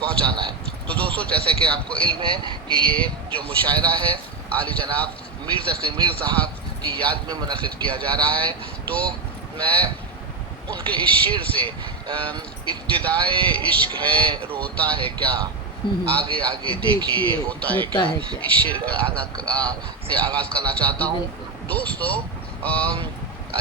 पहुंचाना है। तो दोस्तों, जैसे कि आपको इल्म है कि ये जो मुशायरा है आली जनाब मीर तकी मीर साहब की याद में मुनक़िद किया जा रहा है। तो मैं उनके इस शेर से इब्तिदाए इश्क है रोता है क्या, आगे आगे देखिए देखिए होता है होता क्या, है क्या। इस शेर का से आगाज करना चाहता हूँ। बिल्कुल। दोस्तों,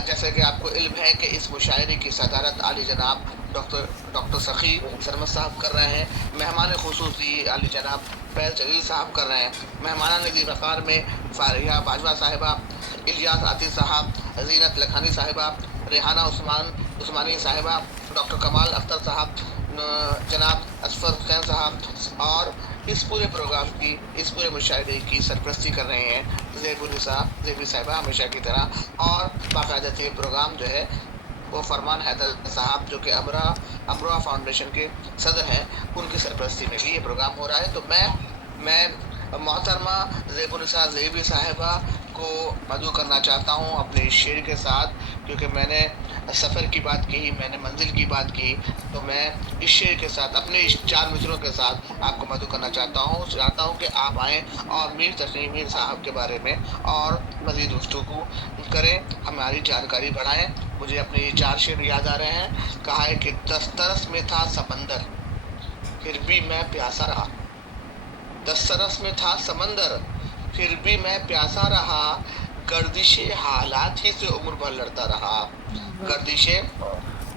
जैसे कि आपको इल्म है कि इस मुशायरे की सदारत आली जनाब डॉक्टर डॉक्टर सखी सरमद साहब कर रहे हैं। मेहमान खुसूसी आली जनाब फैज़ जलील साहब कर रहे हैं। मेहमान नज़ीर वक़ार में फारिया बाजवा साहिबा, इलियास आतिश साहब, जीनत लखानी साहिबा, रेहाना उस्मानी साहिबा, डॉक्टर कमाल अख्तर साहब, जनाब असफर हुसैन साहब, और इस पूरे प्रोग्राम की, इस पूरे मुशायरे की सरपरस्ती कर रहे हैं ज़ेबी साहिबा हमेशा की तरह। और बाकायदा ये प्रोग्राम जो है वो फरमान हैदर साहब, जो कि अमरोहा फाउंडेशन के सदर हैं, उनकी सरपरस्ती में भी ये प्रोग्राम हो रहा है। तो मैं मोहतरमा ज़ेबुनिसा ज़ेबी साहिबा को मदऊ करना चाहता हूँ अपने इस शेर के साथ, क्योंकि मैंने सफ़र की बात की, मैंने मंजिल की बात की, तो मैं इस शेर के साथ अपने इस 4 मित्रों के साथ आपको मदऊ करना चाहता हूँ कि आप आएँ और मीर तकी मीर साहब के बारे में और मज़ीद गुफ्तगू करें, हमारी जानकारी बढ़ाएँ। मुझे अपने ये 4 शेर याद आ रहे हैं। कहा है कि दस्तरस में था समंदर, फिर भी मैं प्यासा रहा। दस्तरस में था समंदर, फिर भी मैं प्यासा रहा। गर्दिशे हालात ही से उम्र भर लड़ता रहा। गर्दिशे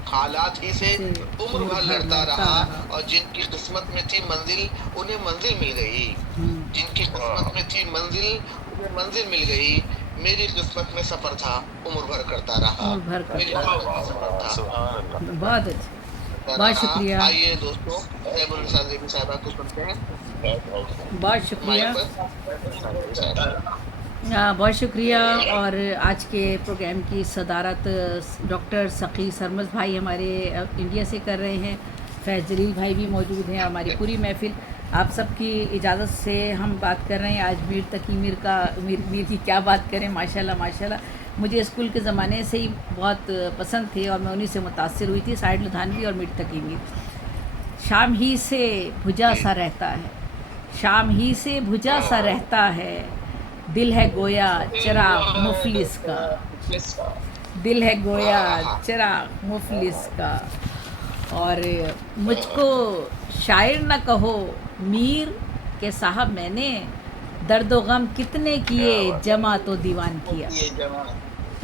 हालात ही से से उम्र उम्र भर भर लड़ता लड़ता रहा। रहा। और जिनकी किस्मत में थी मंजिल, उन्हें मंजिल मिल गई। जिनकी किस्मत में थी मंजिल, उन्हें मंजिल मिल गई। मेरी किस्मत में सफर था, उम्र भर करता रहा। उम्र भर मेरी करता किस्मत में सफर रहा। था, सुभान अल्लाह। बहुत अच्छे, बहुत रहा। शुक्रिया। आइए दोस्तों, ज़ेबुनिसा ज़ेबी साहिबा को सुनते हैं बहुत माइक शुक्रिया। पर। बहुत शुक्रिया। और आज के प्रोग्राम की सदारत डॉक्टर सकी सरमद भाई हमारे इंडिया से कर रहे हैं। फैज़ जलील भाई भी मौजूद हैं। हमारी पूरी महफ़िल, आप सबकी इजाज़त से हम बात कर रहे हैं आज मीर तकी मीर की क्या बात करें। माशाल्लाह माशाल्लाह, मुझे स्कूल के ज़माने से ही बहुत पसंद थे और मैं उन्हीं से मुतासिर हुई थी, साइड लुधानवी और मीर तकी मीर। शाम ही से भुजा सा रहता है, शाम ही से भुजा सा रहता है, दिल है गोया चिराग मुफलिस का, दिल है गोया चिराग मुफलिस का। और मुझको शायर न कहो मीर के साहब, मैंने दर्द व गम कितने किए जमा तो दीवान किया।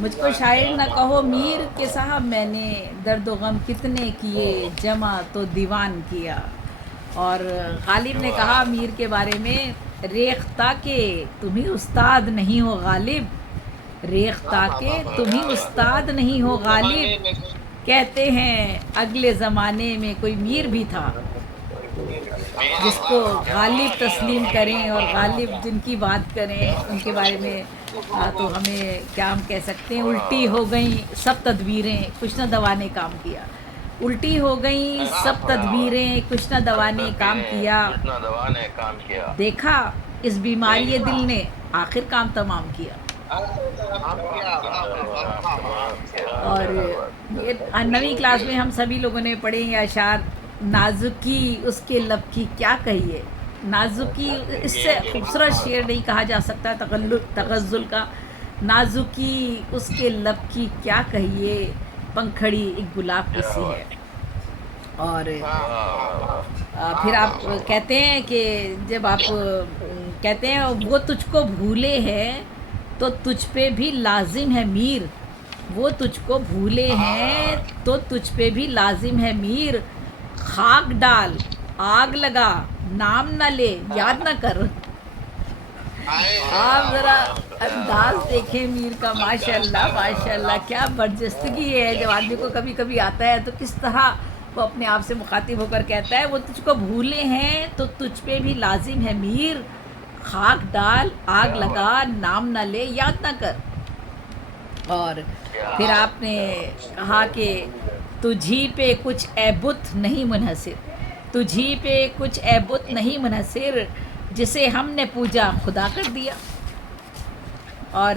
मुझको शायर न कहो मीर के साहब, मैंने दर्द व गम कितने किए जमा तो दीवान किया। और गालिब ने कहा मीर के बारे में, रेख्ता के तुम ही उस्ताद नहीं हो गालिब, रेख्ता के तुम ही उस्ताद नहीं हो गालिब, कहते हैं अगले ज़माने में कोई मीर भी था जिसको गालिब तस्लीम करें। और गालिब जिनकी बात करें उनके बारे में तो हमें क्या हम कह सकते हैं, उल्टी हो गई सब तदबीरें कुछ न दवा ने काम किया। उल्टी हो गई सब तदबीरें कुछ न दवा ने काम किया। इतना दवा ने काम किया। देखा इस बीमारी दिल ने आखिर काम तमाम किया। और ये 9वीं क्लास में हम सभी लोगों ने पढ़े ये अशार, नाजुकी उसके लब की क्या कहिए। नाजुकी, इससे खूबसूरत शेर नहीं कहा जा सकता तगज़्ज़ुल का। नाजुकी उसके लब की क्या कहिए, पंखड़ी एक गुलाब की सी है। और फिर आप कहते हैं कि जब आप कहते हैं वो तुझको भूले हैं तो तुझ पे भी लाजिम है मीर, वो तुझको भूले हैं तो तुझ पे भी लाजिम है मीर, खाक डाल आग लगा नाम न ले याद न कर। आप ज़रा अंदाज देखें मीर का, माशाल्लाह माशाल्लाह, क्या बर्जस्तगी है। जब आदमी को कभी कभी आता है तो किस तरह वो अपने आप से मुखातिब होकर कहता है, वो तुझको भूले हैं तो तुझ पे भी लाजिम है मीर, खाक डाल आग लगा नाम न ले याद न कर। और फिर आपने कहा कि तुझी पे कुछ ऐबुत नहीं मुनहसिर, तुझी पे कुछ ऐबुत नहीं मुनहसिर, जिसे हमने पूजा खुदा कर दिया। और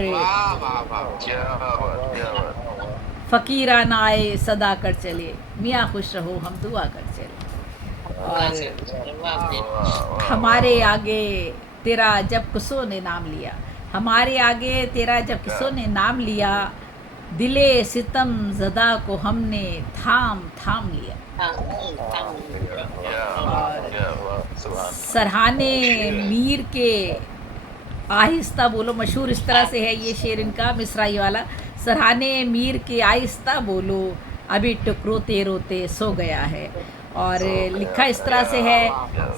फ़कीराना आए सदा कर चले, मियाँ खुश रहो हम दुआ कर चले। और हमारे आगे तेरा जब किसों ने नाम लिया, हमारे आगे तेरा जब किसों ने नाम लिया, दिले सितम ज़दा को हमने थाम थाम लिया। सरहाने मीर के आहिस्ता बोलो, मशहूर इस तरह से है ये शेर इनका, मिसराई वाला। सरहाने मीर के आहिस्ता बोलो, अभी टुकरोते रोते सो गया है। और लिखा इस तरह से है,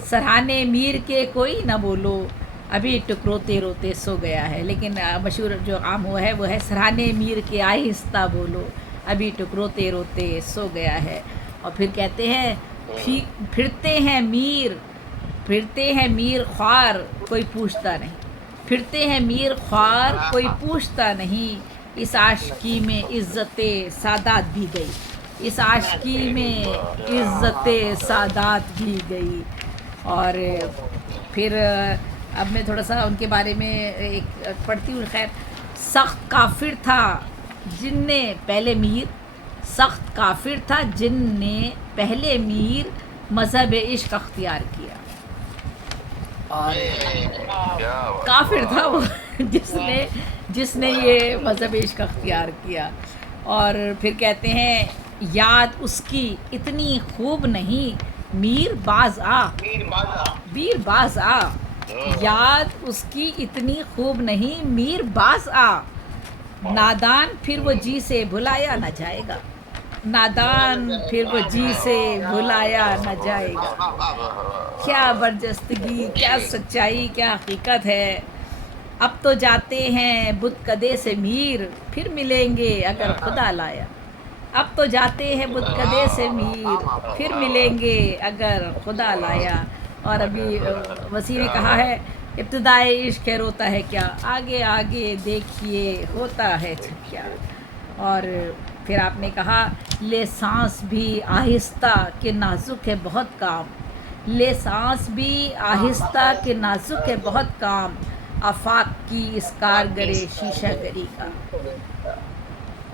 सरहाने मीर के कोई ना बोलो, अभी टुकरोते रोते सो गया है। लेकिन मशहूर जो आम हुआ है वो है, सरहाने मीर के आहिस्ता बोलो, अभी टुकरोते रोते सो गया है। और फिर कहते हैं, फिरते हैं मीर ख्वार कोई पूछता नहीं, फिरते हैं मीर ख्वार कोई पूछता नहीं, इस आशिकी में इज़्ज़ते सादात भी गई, इस आशिकी में इज़्ज़ते सादात भी गई। और फिर अब मैं थोड़ा सा उनके बारे में एक पढ़ती हूँ। खैर, सख्त काफिर था जिनने पहले मीर, सख्त काफिर था जिनने पहले मीर मज़हब इश्क अख्तियार किया। और काफिर था वो जिसने ये मज़हब इश्क अख्तियार किया। और फिर कहते हैं, याद उसकी इतनी खूब नहीं, मीर बाज आ, याद उसकी इतनी खूब नहीं, मीर बाज आ, नादान फिर वो जी से भुलाया न जाएगा, नादान फिर वो जी से भुलाया न जाएगा। क्या बरजस्तगी, क्या सच्चाई, क्या हकीकत है। अब तो जाते हैं बुतकदे से मीर, फिर मिलेंगे अगर खुदा लाया, अब तो जाते हैं बुतकदे से मीर, फिर मिलेंगे अगर खुदा लाया। और अभी वसी ने कहा है, इब्तिदाए इश्क है रोता है क्या, आगे आगे देखिए होता है क्या। और फिर आपने कहा, ले सांस भी आहिस्ता के नाजुक है बहुत काम, ले सांस भी आहिस्ता के नाजुक है बहुत काम, आफाक की इस कारगरे शीशा गरी का।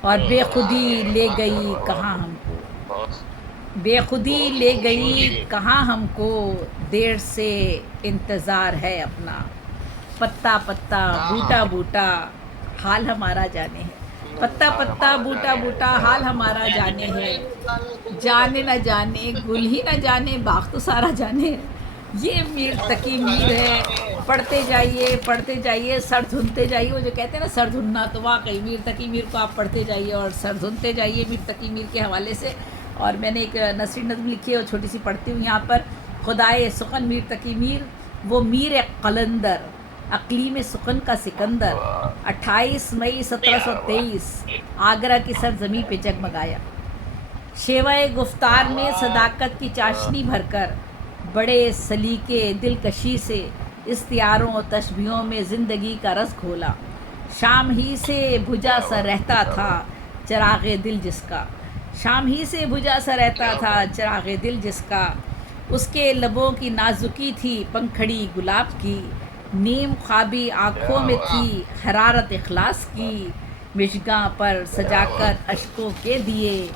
और बेखुदी ले गई कहाँ हमको, बेखुदी ले गई कहाँ हमको, देर से इंतज़ार है अपना, पत्ता पत्ता बूटा बूटा हाल हमारा जाने है, पत्ता पत्ता बूटा बूटा हाल हमारा जाने है, जाने न जाने गुल ही न जाने बाग तो सारा जाने है। ये मीर तकी मीर है, पढ़ते जाइए सर धुनते जाइए। वो जो कहते हैं ना सर धुनना, तो वाकई मीर तकी मीर को आप पढ़ते जाइए और सर धुनते जाइए मीर तकी मीर के हवाले से। और मैंने एक नसरी नज़्म लिखी है और छोटी सी पढ़ती हूँ यहाँ पर। खुदाए सुखन मीर तकी मीर, वो मीर कलंदर, अक़लीम सुखन का सिकंदर, 28 मई 1723 आगरा की सरजमी पे जगमगाया। शेवाए गुफ्तार में सदाकत की चाशनी भरकर, बड़े सलीके दिलकशी से इख्तियारों और तशबीहों में ज़िंदगी का रस खोला। शाम ही से बुझा सा रहता था चिराग़े दिल जिसका, शाम ही से बुझा सा रहता था चिराग़े दिल जिसका, उसके लबों की नाजुकी थी पंखड़ी गुलाब की, नीम ख्वाबी आँखों में थी हरारत इखलास की, मिशगा पर सजाकर अश्कों के दिए,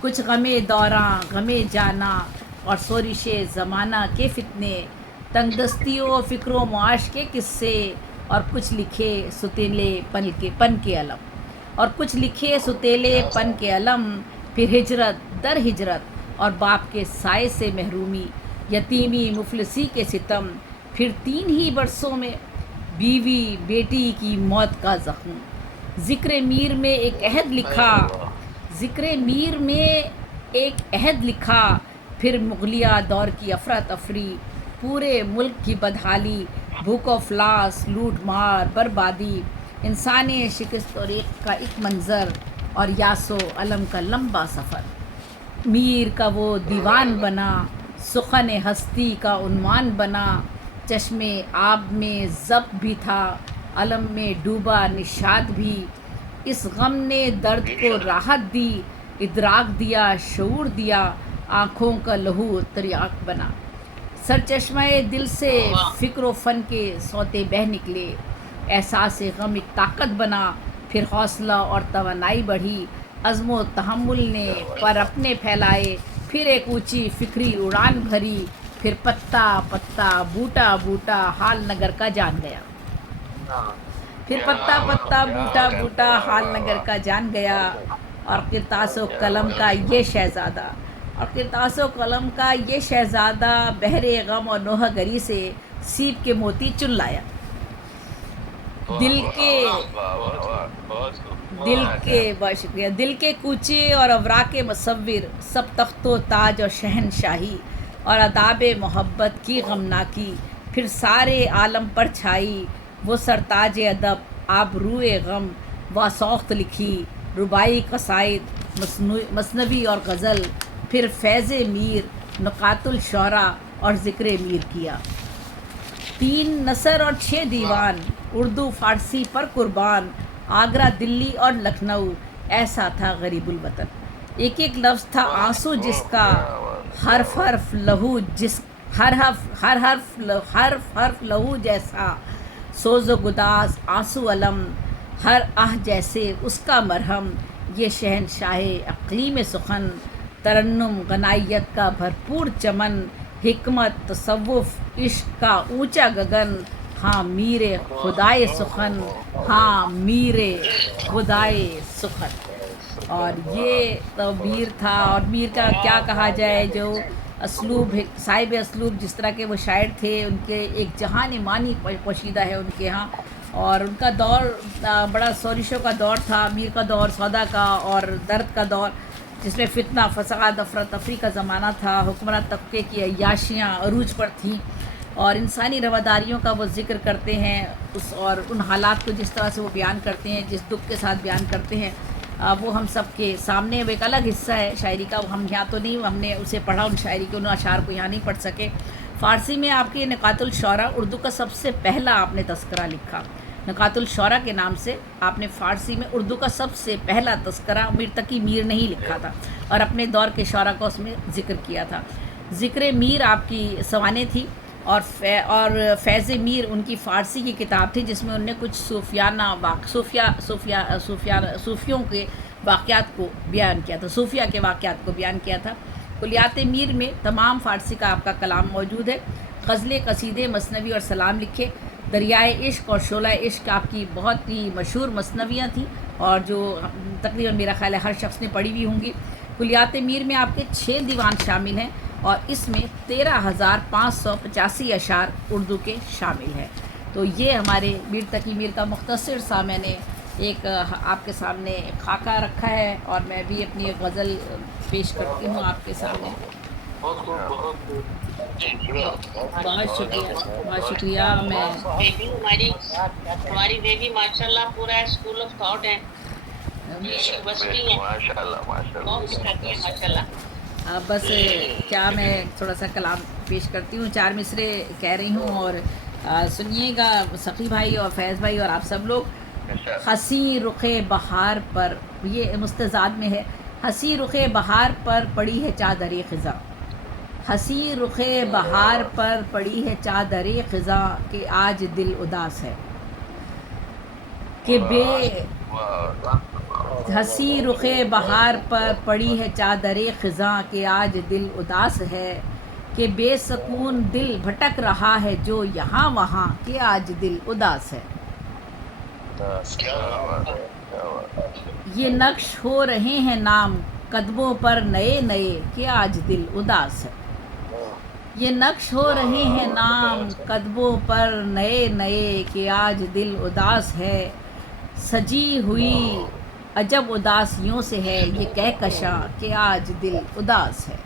कुछ गमे दौरां गमे जाना और सोरिशे ज़माना के फितने, तंगदस्तियों फ़िक्रों मुआश के किस्से, और कुछ लिखे सुतीले पन के अलम, और कुछ लिखे सुतीले पन के अलम। फिर हिजरत दर हिजरत और बाप के साए से महरूमी, यतीमी मुफलिसी के सितम, फिर 3 ही बरसों में बीवी बेटी की मौत का ज़ख्म। ज़िक्र मीर में एक अहद लिखा, ज़िक्र मीर में एक अहद लिखा, फिर मुग़लिया दौर की अफरा तफरी, पूरे मुल्क की बदहाली, भूख अफलास, लूट मार, बर्बादी, इंसानी शिकस्त और एक का एक मंज़र, और यासो अलम का लंबा सफ़र। मीर का वो दीवान बना, सुखन हस्ती का उन्वान बना, चश्मे आब में ज़ब भी था, अलम में डूबा निशाद भी, इस गम ने दर्द को राहत दी, इदराक दिया शऊर दिया, आँखों का लहू तरियाक बना। सरचश्मे दिल से फ़िक्र फ़न के सोते बह निकले, एहसास गम एक ताकत बना, फिर हौसला और तवानाई बढ़ी, अज़्म व तहम्मुल ने पर अपने फैलाए, फिर एक ऊंची फ़िक्री उड़ान भरी, फिर पत्ता पत्ता बूटा बूटा हाल नगर का जान गया। फिर पत्ता पत्ता बूटा बूटा हाल नगर का जान गया। और किरतासो कलम का ये शहज़ादा, और किरतासो कलम का ये शहज़ादा बहरे गम और नोह गरी से सीप के मोती चुन लाया। दिल के बहुत शुक्रिया। दिल के कूचे और अवरा के मुसव्विर, सब तख्तो ताज और शहनशाही और अदाब मोहब्बत की गमनाकी फिर सारे आलम पर छाई। वो सरताज अदब आबरूए गम व सौख्त लिखी रुबाई कसाइद मसनवी और गज़ल, फिर फैज़ मीर नुकातुल शौरा और ज़िक्र मीर किया। 3 नसर और 6 दीवान उर्दू फ़ारसी पर कुर्बान, आगरा दिल्ली और लखनऊ ऐसा था गरीबुल वतन। एक एक लफ्ज़ था आंसू जिसका, हर्फ हर्फ लहू जिस हर हर्फ लहू जैसा, सोज़ो गुदास आंसू अलम हर आह जैसे उसका मरहम। ये शहनशाहे अक़लीम सुखन, तरन्नुम गनायत का भरपूर चमन, हिकमत तसव्वुफ़ इश्क का ऊंचा गगन। हाँ मीरे खुदाए सुखन, हाँ मीरे खुदाए सुखन। और ये तो मीर था। और मीर का क्या कहा जाए, जो असलूब साहिब असलूब जिस तरह के वो शायर थे, उनके एक जहान मानी पोशीदा है उनके यहाँ। और उनका दौर बड़ा सोरिशों का दौर था, मीर का दौर सौदा का और दर्द का दौर, जिसमें फितना फसाद अफरा तफरी का ज़माना था। हुक्मरान तबके की अय्याशियाँ अरूज पर थीं और इंसानी रवादारियों का वो ज़िक्र करते हैं उस, और उन हालात को जिस तरह से वो बयान करते हैं, जिस दुख के साथ बयान करते हैं, वो हम सब के सामने वो एक अलग हिस्सा है शायरी का। हम यहाँ तो नहीं, हमने उसे पढ़ा उन शायरी के, उन अशार को यहाँ नहीं पढ़ सके। फ़ारसी में आपके निकातुल शौरा, उर्दू का सबसे पहला आपने तस्करा लिखा निकातुल शौरा के नाम से। आपने फ़ारसी में उर्दू का सबसे पहला तस्करा मीर तकी मीर ने ही लिखा था और अपने दौर के शौरा का उसमें ज़िक्र किया था। ज़िक्र मीर आपकी सवाने थी और फैज़ मीर उनकी फ़ारसी की किताब थी, जिसमें उनने कुछ सूफ़ियों के वाक़यात को बयान किया था, सूफिया के वाक़यात को बयान किया था। कुलियात मीर में तमाम फ़ारसी का आपका कलाम मौजूद है। ग़ज़लें, कसीदे, मसनवी और सलाम लिखे। दरियाए इश्क और शोला इश्क आपकी बहुत ही मशहूर मसनवियाँ थी और जो तकरीबन मेरा ख़्याल है हर शख्स ने पढ़ी हुई होंगी। कुलियात मीर में आपके 6 दीवान शामिल हैं और इसमें 13,585 अशार उर्दू के शामिल हैं। तो ये हमारे मीर तकी मीर का मुख्तसर सा मैंने एक आपके सामने खाका रखा है और मैं भी अपनी एक गज़ल पेश करती हूँ आपके सामने। बहुत शुक्रिया। मैं हमारी बेबी माशाल्लाह पूरा स्कूल ऑफ थॉट है, माशाल्लाह। बस क्या मैं थोड़ा सा कलाम पेश करती हूँ, 4 मिसरे कह रही हूँ और सुनिएगा सखी भाई और फैज़ भाई और आप सब लोग। हसी रुखे बहार पर, ये मुस्तज़ाद में है। हसी रुखे बहार पर पड़ी है चादरे ख़िज़ा, हसी रुखे बहार पर पड़ी है चादरे ख़िज़ा कि आज दिल उदास है कि हसी रुखे बहार पर पड़ी है चादरे ख़िज़ा कि आज दिल उदास है कि बेसकून दिल भटक रहा है जो यहाँ वहाँ कि आज दिल उदास है। ये नक्श हो रहे हैं नाम कदमों पर नए नए कि आज दिल उदास है। ये नक्श हो रहे हैं नाम कदमों पर नए नए कि आज दिल उदास है। सजी हुई अजब उदासियों से है ये कहकशां कि आज दिल उदास है।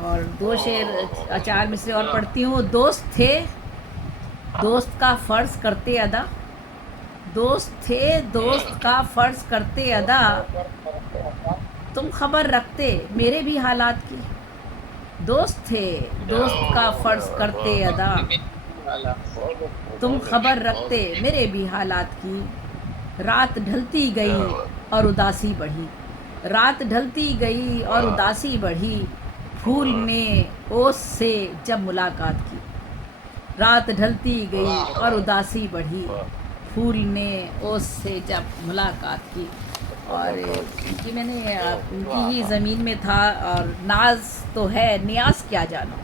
और 2 शेर 4 मिसरे और पढ़ती हूँ। दोस्त थे दोस्त का फ़र्ज़ करते अदा, दोस्त थे दोस्त का फ़र्ज़ करते अदा, तुम खबर रखते मेरे भी हालात की। दोस्त थे दोस्त का फ़र्ज़ करते अदा, तुम खबर रखते मेरे भी हालात की। रात ढलती गई और उदासी बढ़ी, रात ढलती गई और उदासी बढ़ी, फूल ने ओस से जब मुलाकात की। रात ढलती गई और उदासी बढ़ी, फूल ने ओस से जब मुलाकात की। और कि मैंने उनकी ही ज़मीन में था। और नाज तो है न्यास क्या जानो,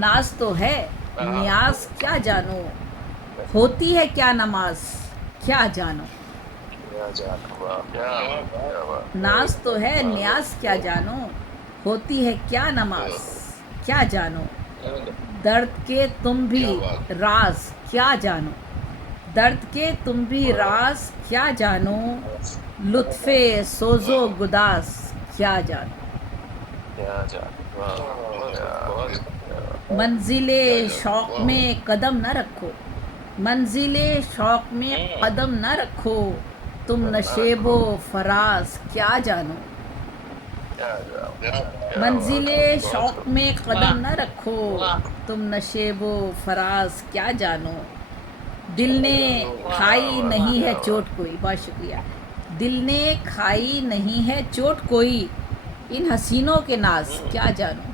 नाज तो है न्यास क्या जानो, होती है क्या नमाज क्या जानो। नाज तो है न्यास क्या जानो, होती है क्या नमाज क्या जानो। दर्द के तुम भी राज क्या जानो, दर्द के तुम भी राज क्या जानो, लुत्फ़े सोज़ो गुदास क्या जानो। मंजिले शौक़ में कदम न रखो, मंजिले शौक़ में कदम न रखो, तुम नशेबो फराज क्या जानो। मंजिले शौक़ में कदम न रखो, तुम नशेबो फराज क्या जानो। दिल ने खाई नहीं है चोट कोई, बहुत शुक्रिया। दिल ने खाई नहीं है चोट कोई, इन हसीनों के नाज क्या जानो।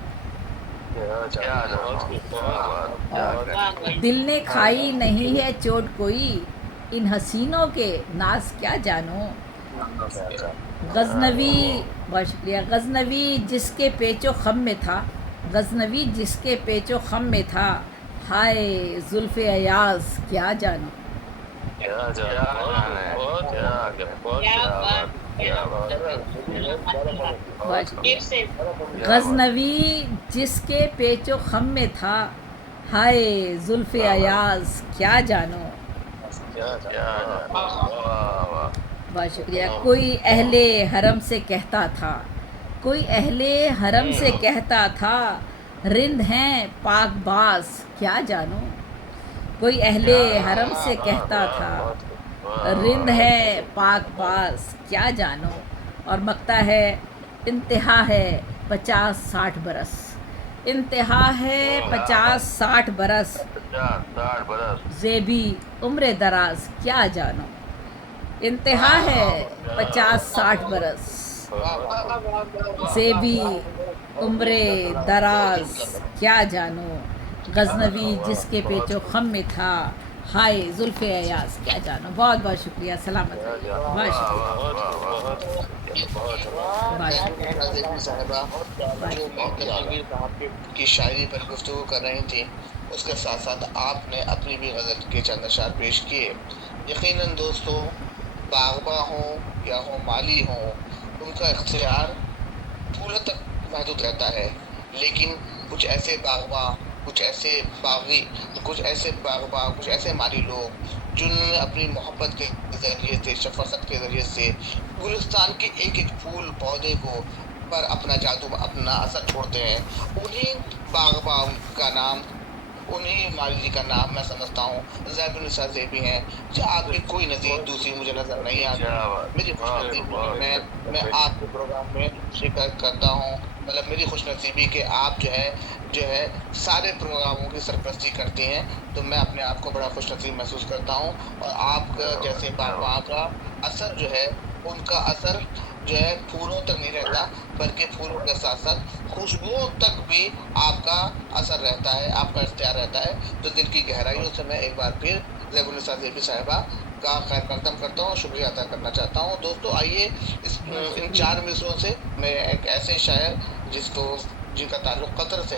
दिल ने खाई नहीं है चोट कोई, इन हसीनों के नाज क्या जानो। गज़नवी, बहुत शुक्रिया। गज़नवी जिसके पेचो खम में था, गज़नवी जिसके पेचो खम में था, हाय जुल्फ़े अयाज़ क्या जानो। फिर से गज़नवी जिसके पेचो खम में था, हाय जुल्फ़े अयाज़ क्या जानो। बहुत शुक्रिया। कोई अहले हरम से कहता था, कोई अहले हरम से कहता था, रिंद हैं पाक बाज क्या जानो। कोई अहले हरम से कहता था, रिंद है पाक बाज क्या जानो। और मकता है, इंतहा है 50-60 बरस, इंतहा है 50-60 बरस, ज़ेबी उम्र दराज क्या जानो। इंतहा है 50-60 बरस, ज़ेबी उम्र दराज क्या जानो। गज़नवी जिसके पेचो खम में था, हाय जुल्फ़े अयाज़ क्या जानो। बहुत बहुत शुक्रिया, सलामत रहिए। बहुत शुक्रिया। देवी साहिबा जो मोहतरम जमीर साहब की शायरी पर गुफ्तगू कर रही थी, उसके साथ साथ आपने अपनी भी गज़ल के चंद अशार पेश किए। यकीनन दोस्तों, बागबा हों या हो माली हों, उनका इख्तियार फूलों तक महदूद रहता है, लेकिन कुछ ऐसे बागबा, कुछ ऐसे बागी, कुछ ऐसे बागबा, कुछ ऐसे माली लोग जिन्होंने अपनी मोहब्बत के ज़रिए से, शफ़क़त के ज़रिए से गुलिस्तान के एक एक फूल पौधे को पर अपना जादू, अपना असर छोड़ते हैं, उन्हीं बागबा का नाम, उन्हीं माली जी का नाम मैं समझता हूँ ज़ैबुन्निसा ज़ेबी हैं। जो आपकी कोई नज़ीर दूसरी मुझे नज़र नहीं आती। मेरी खुशनसीबी मैं आपके प्रोग्राम में शिरकत करता हूँ, मतलब मेरी खुशनसीबी कि आप जो है सारे प्रोग्रामों की सरपरस्ती करती हैं, तो मैं अपने आप को बड़ा खुशनसीब महसूस करता हूँ। और आपका जैसे बागबां का असर जो है, उनका असर जो है फूलों तक नहीं रहता, बल्कि फूलों के साथ साथ खुशबुओं तक भी आपका असर रहता है, आपका इख्तियार रहता है। तो दिल की गहराइयों से मैं एक बार फिर ज़ैबुन्निसा ज़ेबी साहिबा का खैर मकदम करता हूँ, शुक्रिया अदा करना चाहता हूँ। दोस्तों आइए इन 4 मिसरों से मैं एक ऐसे शायर जिनका ताल्लुक़ कतर से